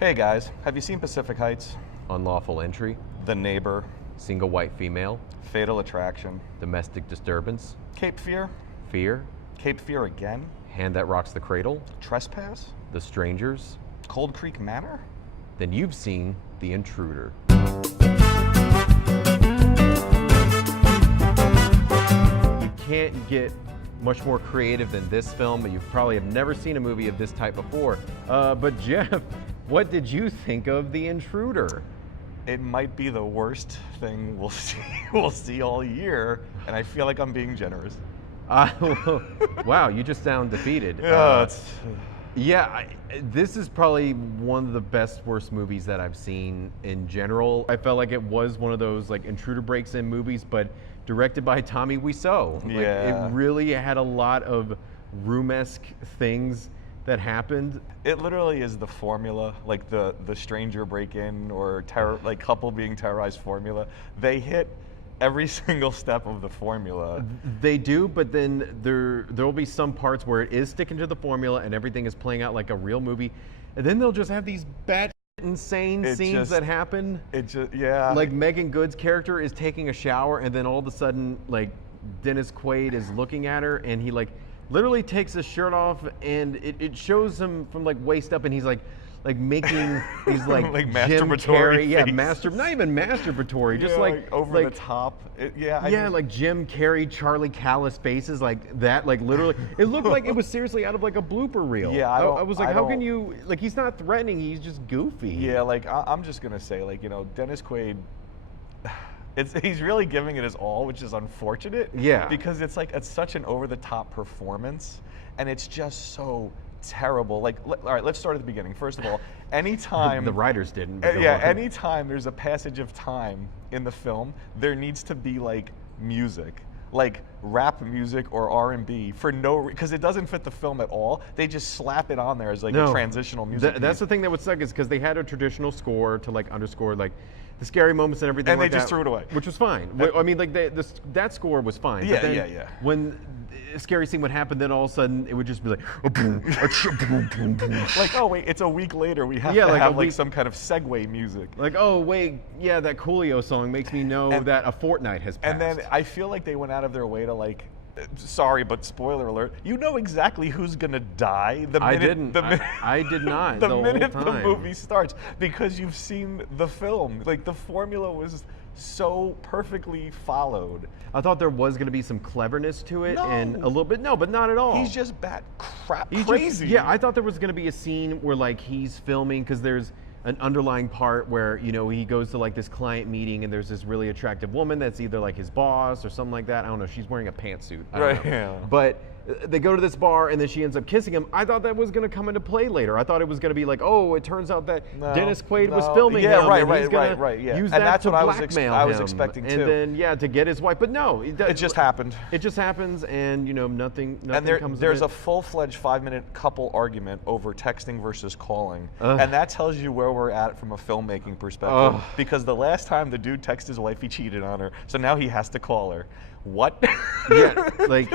Hey guys, have you seen Pacific Heights? Unlawful entry, The Neighbor, single white female, Fatal Attraction, domestic disturbance, Cape Fear, fear, Cape Fear again, hand that rocks the cradle, Trespass, the strangers, Cold Creek Manor? then you've seen The Intruder. You can't get much more creative than this film. You probably have never seen a movie of this type before. But Jeff, what did you think of The Intruder? It might be the worst thing we'll see all year, and I feel like I'm being generous. Wow, you just sound defeated. This is probably one of the best, worst movies that I've seen in general. I felt like it was one of those like Intruder breaks in movies, but directed by Tommy Wiseau. Like, it really had a lot of room-esque things that happened. It literally is the formula, like the stranger break-in or like couple being terrorized formula. They hit every single step of the formula. They do, but then there'll be some parts where it is sticking to the formula and everything is playing out like a real movie, and then they'll just have these insane scenes that happen. Like Megan Good's character is taking a shower, and then all of a sudden, like Dennis Quaid is looking at her, and he like literally takes his shirt off, and it shows him from like waist up, and he's like making these like Jim Carrey, not even masturbatory, just like over the top. Like Jim Carrey, Charlie Callis faces like that, like literally. It looked like it was seriously out of like a blooper reel. Yeah, I was like, how can you, like, he's not threatening, he's just goofy. Yeah, like I'm just gonna say, like, you know, Dennis Quaid, he's really giving it his all, which is unfortunate. Yeah. Because it's such an over-the-top performance, and it's just so terrible. Like, all right, let's start at the beginning. First of all, anytime the writers didn't. Anytime there's a passage of time in the film, there needs to be like music, like rap music or R&B for because it doesn't fit the film at all. They just slap it on there as like a transitional music. That's the thing that would suck, is because they had a traditional score to like underscore like the scary moments and everything, and like they just threw it away, which was fine. I mean, like that score was fine. Yeah, but then when a scary scene would happen, then all of a sudden it would just be like, like, oh wait, it's a week later. We have to have like some kind of segue music. Like, oh wait, yeah, that Coolio song makes me know that a fortnight has passed. And then I feel like they went out of their way to like, sorry, but spoiler alert, you know exactly who's gonna die the minute. I did not. The minute the movie starts, because you've seen the film. Like, the formula was so perfectly followed. I thought there was going to be some cleverness to it, and a little bit. No, but not at all. He's just crazy. I thought there was going to be a scene where like he's filming, because there's an underlying part where, you know, he goes to like this client meeting, and there's this really attractive woman that's either like his boss or something like that. I don't know. She's wearing a pantsuit. I don't know. Yeah. But they go to this bar, and then she ends up kissing him. I thought that was going to come into play later. I thought it was going to be like, oh, it turns out that Dennis Quaid was filming him. Right. Use and that's to what blackmail I was him, expecting too. And then to get his wife. But no, it just happened. It just happens, and you know, nothing comes there's of it. A full-fledged 5-minute couple argument over texting versus calling, and that tells you where we're at from a filmmaking perspective. Because the last time the dude texted his wife, he cheated on her, so now he has to call her. What? Yeah, like,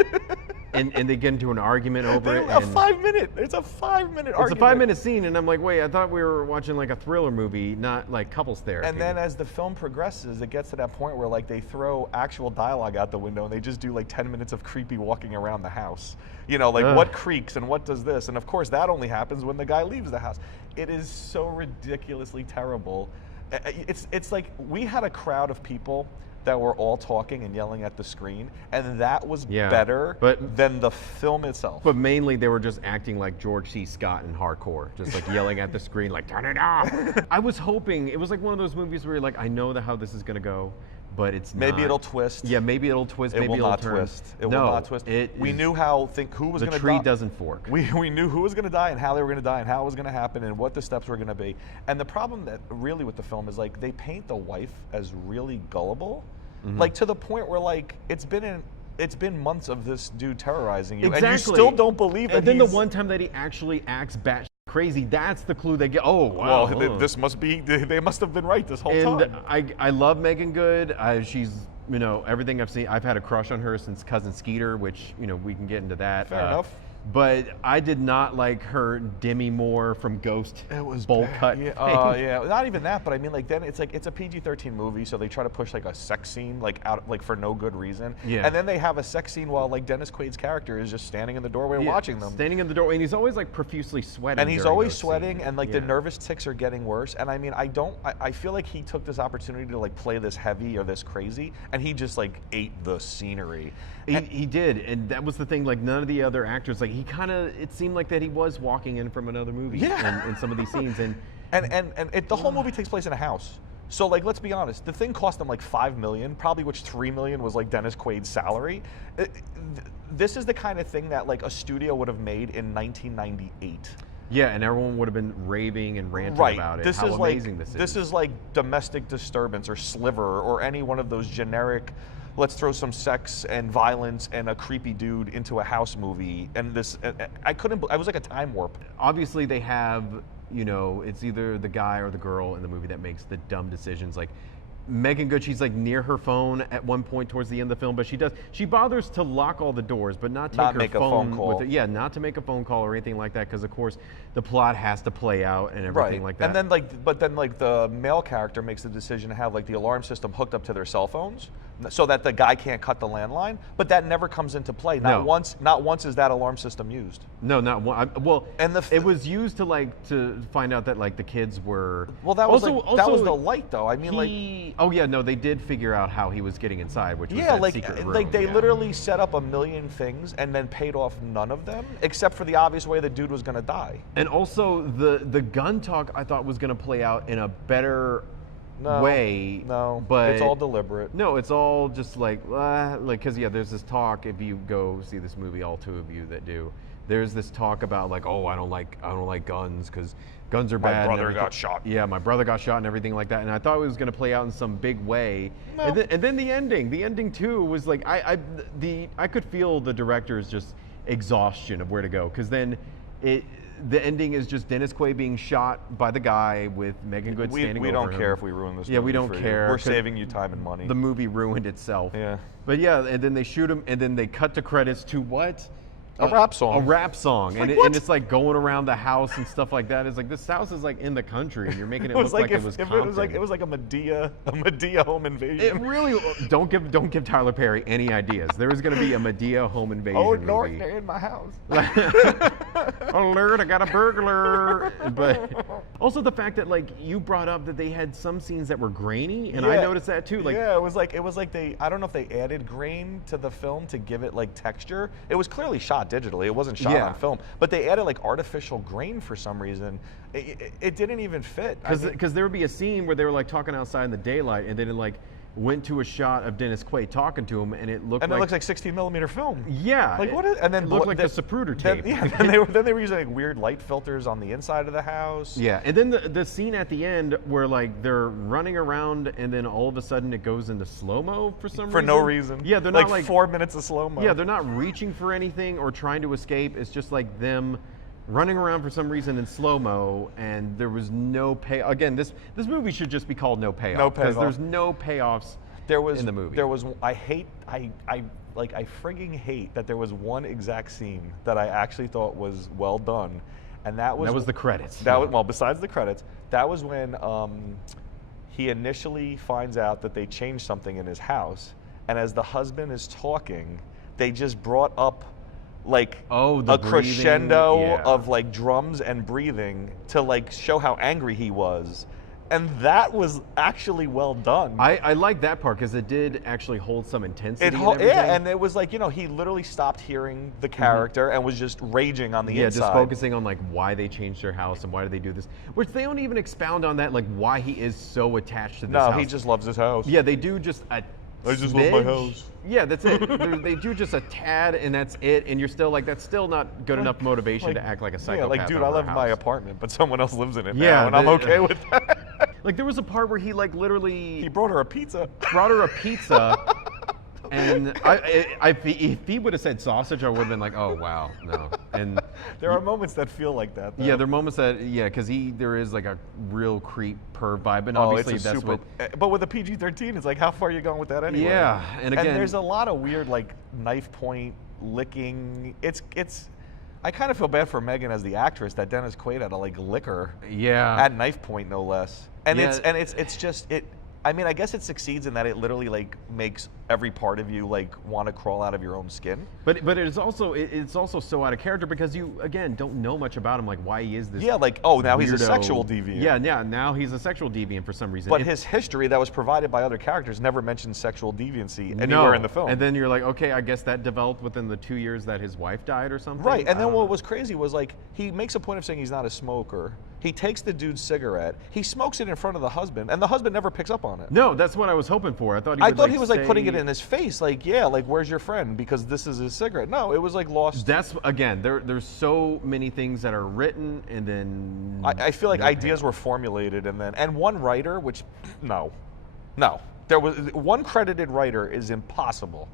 and they get into an argument over it. It's a 5-minute argument. It's a 5-minute scene, and I'm like, wait, I thought we were watching like a thriller movie, not like couples therapy. And then as the film progresses, it gets to that point where like they throw actual dialogue out the window, and they just do like 10 minutes of creepy walking around the house. You know, like what creaks and what does this, and of course that only happens when the guy leaves the house. It is so ridiculously terrible. It's like we had a crowd of people that were all talking and yelling at the screen, and that was better than the film itself. But mainly they were just acting like George C. Scott in Hardcore, just like yelling at the screen like, turn it off. I was hoping, it was like one of those movies where you're like, I know how this is gonna go, but it's maybe not. It'll twist. Yeah, maybe it'll twist. Maybe it'll turn. Twist. It will not twist. We knew who was going to die. The tree doesn't fork. We knew who was going to die and how they were going to die and how it was going to happen and what the steps were going to be. And the problem that really with the film is like they paint the wife as really gullible, like to the point where like it's been months of this dude terrorizing you, and you still don't believe that. And then the one time that he actually acts batshit crazy, that's the clue they get. Oh wow! Well, this must be. They must have been right this whole time. And I love Megan Good. She's, you know, everything I've seen. I've had a crush on her since Cousin Skeeter, which, you know, we can get into that. Fair enough. But I did not like her Demi Moore from Ghost. It was bowl bad. cut. Yeah, not even that. But I mean, like then it's a PG-13 movie, so they try to push like a sex scene for no good reason. Yeah. And then they have a sex scene while like Dennis Quaid's character is just standing in the doorway watching them. Standing in the doorway, and he's always like profusely sweating. And he's always sweating, and like the nervous tics are getting worse. And I mean, I feel like he took this opportunity to like play this heavy or this crazy, and he just like ate the scenery. He did, and that was the thing. Like none of the other actors, like he kind of, it seemed like that he was walking in from another movie in some of these scenes, and the whole movie takes place in a house. So like, let's be honest, the thing cost them like $5 million, probably which $3 million was like Dennis Quaid's salary. This is the kind of thing that like a studio would have made in 1998. Yeah, and everyone would have been raving and ranting about it. How amazing this is. This is like Domestic Disturbance or Sliver or any one of those generic, let's throw some sex and violence and a creepy dude into a house movie. And this, I was like a time warp. Obviously they have, it's either the guy or the girl in the movie that makes the dumb decisions. Like Megan Good, she's like near her phone at one point towards the end of the film, but she bothers to lock all the doors, but not take her phone call. With it. Yeah, not to make a phone call or anything like that, because of course the plot has to play out and everything like that. And then like the male character makes the decision to have like the alarm system hooked up to their cell phones, so that the guy can't cut the landline. But that never comes into play. Not once is that alarm system used. No, not one. Well, and it was used to find out that like the kids were. Well, that was that was the light though. I mean, oh yeah, no, they did figure out how he was getting inside, which was that secret room. Like they literally set up a million things and then paid off none of them, except for the obvious way the dude was going to die. And also the gun talk I thought was going to play out in a better way. No, but it's all deliberate. No, it's all just because there's this talk. If you go see this movie, all two of you that do, there's this talk about like, oh, I don't like guns because guns are bad. My brother got shot. Yeah, my brother got shot and everything like that. And I thought it was going to play out in some big way. No. And then the ending too was like I could feel the director's just exhaustion of where to go, because then the ending is just Dennis Quaid being shot by the guy with Megan Good standing over him. We don't care if we ruin this movie. Yeah, we don't care. We're saving you time and money. The movie ruined itself. Yeah. But yeah, and then they shoot him, and then they cut to credits to what? A rap song. A rap song. Like, and it's like going around the house and stuff like that. It's like, this house is like in the country, and you're making it look like it was Compton. It was like a Medea home invasion. It really, don't give Tyler Perry any ideas. There is going to be a Medea home invasion movie. Norton, they're in my house. Alert, I got a burglar. But also the fact that like you brought up that they had some scenes that were grainy, and I noticed that too. Like, yeah, it was like they, I don't know if they added grain to the film to give it like texture. It was clearly shot digitally. It wasn't shot on film, but they added like artificial grain for some reason. It didn't even fit. Because there would be a scene where they were like talking outside in the daylight, and then it like went to a shot of Dennis Quaid talking to him, and it looked looks like 16mm film. Yeah, like what? And then it looked like the Zapruder tape. Then they were using like weird light filters on the inside of the house. Yeah, and then the scene at the end where like they're running around, and then all of a sudden it goes into slow-mo for some reason. For no reason. Yeah, they're not like 4 minutes of slow-mo. Yeah, they're not reaching for anything or trying to escape. It's just like them running around for some reason in slow-mo, and there was no pay. Again, this movie should just be called No Payoff. No payoff. Because there's no payoffs in the movie. I frigging hate that there was one exact scene that I actually thought was well done, and that was the credits. Besides the credits, that was when he initially finds out that they changed something in his house, and as the husband is talking, they just brought up like a crescendo of like drums and breathing to like show how angry he was. And that was actually well done. I like that part because it did actually hold some intensity. And it was like, he literally stopped hearing the character and was just raging on the inside. Yeah, just focusing on like why they changed their house and why did they do this. Which they don't even expound on that, like why he is so attached to this house. No, he just loves his house. Yeah, they do just I just love my house. Yeah, that's it. They do just a tad, and that's it. And you're still like, that's still not good enough motivation to act like a psychopath. Yeah, like, dude, I love my apartment, but someone else lives in it now, and I'm okay with that. Like, there was a part where he like literally... He brought her a pizza. And if he would have said sausage, I would have been like, oh, wow, no. And there are moments that feel like that, though. Yeah, there are moments that, because there is like a real creep perv vibe, and obviously that's what... But with a PG-13, it's like, how far are you going with that anyway? Yeah, and again... And there's a lot of weird, like, knife point licking. It's I kind of feel bad for Megan as the actress that Dennis Quaid had to like lick her. Yeah. At knife point, no less. And it's just it. I mean, I guess it succeeds in that it literally like makes every part of you like want to crawl out of your own skin. But it's also so out of character because you again don't know much about him, like why he is this. Yeah, like now weirdo. He's a sexual deviant. Yeah, now he's a sexual deviant for some reason. But his history that was provided by other characters never mentioned sexual deviancy anywhere in the film. And then you're like, okay, I guess that developed within the 2 years that his wife died or something. Right, and then what was crazy was like he makes a point of saying he's not a smoker. He takes the dude's cigarette. He smokes it in front of the husband, and the husband never picks up on it. No, that's what I was hoping for. I thought he was like putting it in his face, like, yeah, like where's your friend? Because this is his cigarette. No, it was like lost. That's again, there's so many things that are written, and then I feel like ideas were formulated, and one writer, which no, there was one credited writer is impossible.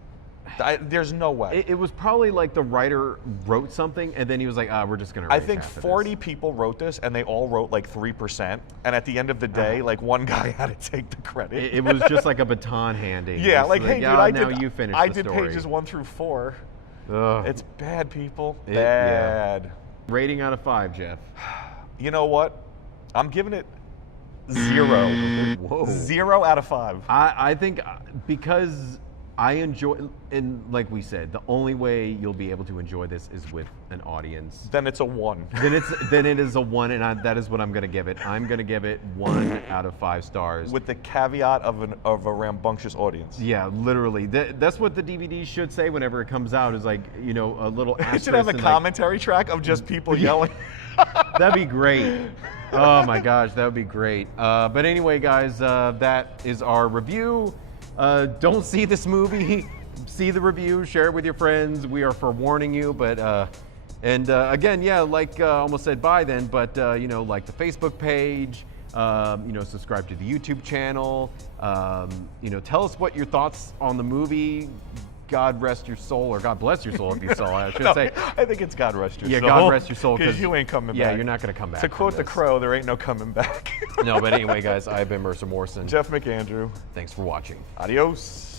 There's no way. It was probably like the writer wrote something and then he was like, we're just going to I think 40 people wrote this and they all wrote like 3%. And at the end of the day, like one guy had to take the credit. It was just like a baton handing. Yeah, like, hey, dude, you finish I the did story. pages 1 through 4. Ugh. It's bad, people. Bad. Yeah. Rating out of 5, Jeff. You know what? I'm giving it 0. Whoa. 0 out of 5. I think because I enjoy, and like we said, the only way you'll be able to enjoy this is with an audience. Then it's a 1. Then it is a 1, and that is what I'm going to give it. I'm going to give it 1 out of 5 stars. With the caveat of a rambunctious audience. Yeah, literally. That's what the DVD should say whenever it comes out. Is like, you know, a little. It should have a commentary track of just people yelling. That'd be great. Oh my gosh, that would be great. But anyway, guys, that is our review. Don't see this movie. See the review. Share it with your friends. We are forewarning you. But again, yeah, like almost said bye then. But you know, like the Facebook page. You know, subscribe to the YouTube channel. You know, tell us what your thoughts on the movie. God rest your soul, or God bless your soul if you saw it, I should say. I think it's God rest your soul. Yeah, God rest your soul. Because you ain't coming back. Yeah, you're not going to come back. To quote the Crow, there ain't no coming back. No, but anyway, guys, I've been Mercer Morrison. Jeff McAndrew. Thanks for watching. Adios.